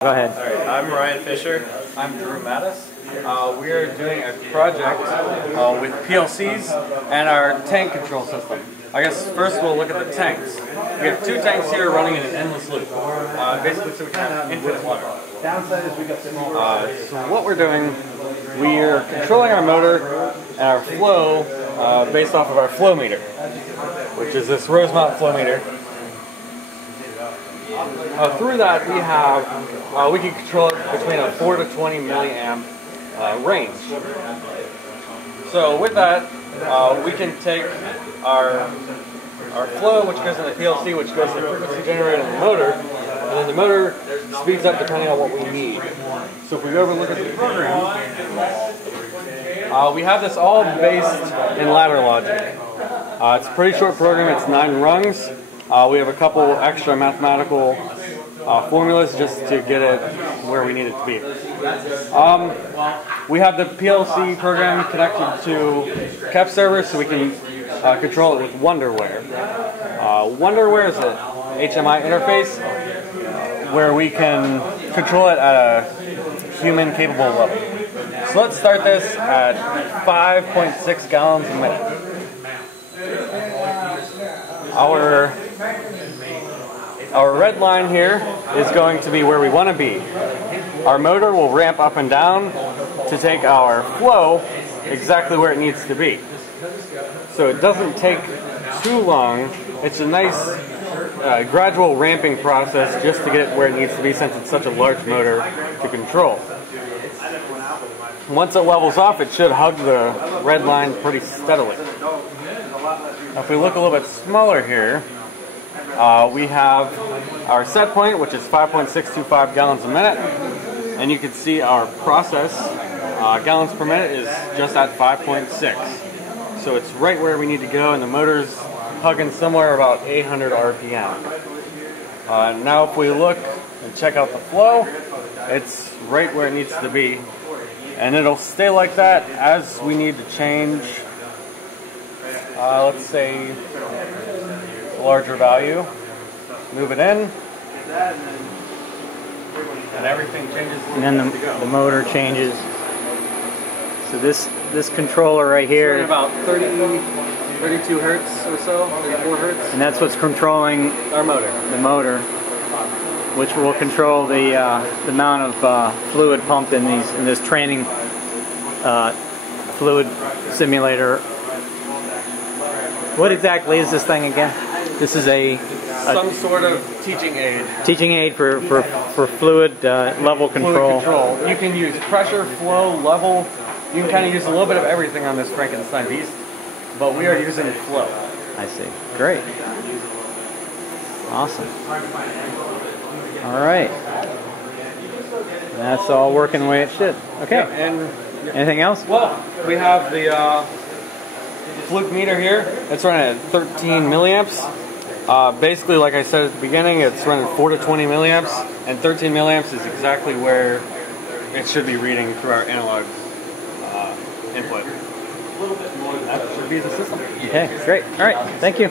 Go ahead. Alright, I'm Ryan Fisher. I'm Drew Mattis. We are doing a project with PLCs and our tank control system. I guess first we'll look at the tanks. We have two tanks here running in an endless loop, basically so we can have infinite water. So what we're doing, we are controlling our motor and our flow based off of our flow meter, which is this Rosemont flow meter. Through that we can control it between a 4 to 20 milliamp range. So with that, we can take our flow, which goes in the PLC, which goes to the frequency generator in the motor, and then the motor speeds up depending on what we need. So if we go over and look at the program, we have this all based in ladder logic. It's a pretty short program, it's 9 rungs. We have a couple extra mathematical formulas just to get it where we need it to be. We have the PLC program connected to KEP server so we can control it with Wonderware. Wonderware is an HMI interface where we can control it at a human capable level. So let's start this at 5.6 gallons a minute. Our red line here is going to be where we want to be. Our motor will ramp up and down to take our flow exactly where it needs to be. So it doesn't take too long. It's a nice gradual ramping process just to get it where it needs to be since it's such a large motor to control. Once it levels off, it should hug the red line pretty steadily. Now if we look a little bit smaller here, we have our set point, which is 5.625 gallons a minute, and you can see our process gallons per minute is just at 5.6. So it's right where we need to go, and the motor's hugging somewhere about 800 RPM. Now if we look and check out the flow, it's right where it needs to be, and it'll stay like that as we need to change, let's say, a larger value. Move it in, and everything changes. And then the motor changes. So this controller right here is about 32 hertz or so, 34 hertz. And that's what's controlling our motor. The motor, which will control the amount of fluid pumped in this training fluid simulator. What exactly is this thing again? This is some sort of teaching aid. Teaching aid for fluid level control. You can use pressure, flow, level. You can kind of use a little bit of everything on this Frankenstein beast, but we are using flow. I see. Great. Awesome. All right. That's all working the way it should. Okay. Yeah, and anything else? Well, we have the fluke meter here. It's running at 13 milliamps. Basically, like I said at the beginning, it's running 4 to 20 milliamps, and 13 milliamps is exactly where it should be reading through our analog input. That should be the system. Okay, great. All right, thank you.